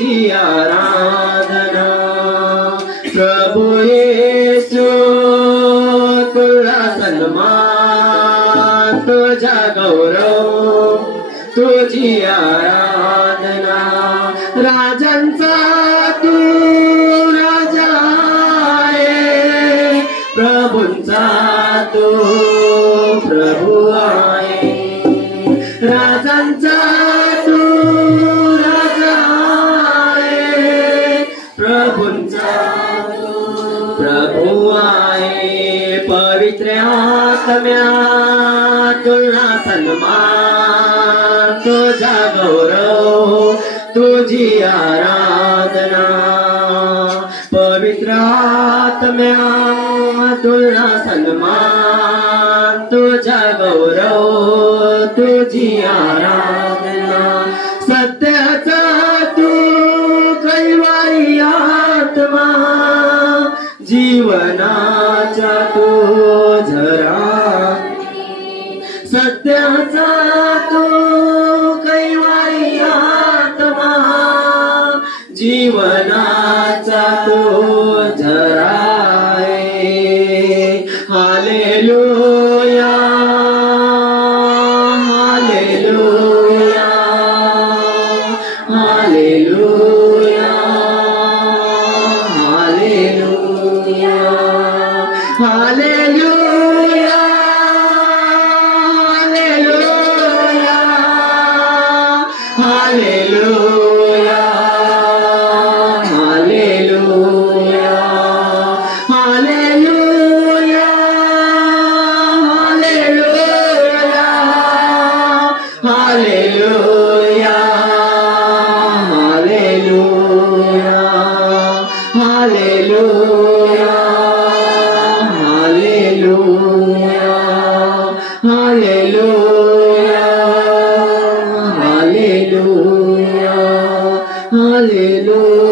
तुझी आराधना प्रभु येशू तुला सन्मान तुझा गौरव तुझी आराधना राजांचा तू राजा आहे प्रभूंचा तू प्रभु आहे राजांचा तू राजा आहे प्रभूंचा तू प्रभु आहे पवित्र आत्म्या तुला सन्मान तुझा गौरव तुझी आराधना पवित्र आत्म्या तुला सन्मान तुझा गौरव तुझी आराधना सत्याचा तू कैवारी आत्मा जीवनाचा तू झरा सत्याचा तू कैवारी आत्मा जीवनाचा तू झरा hallelujah hallelujah hallelujah hallelujah hallelujah hallelujah hallelujah Hallelujah.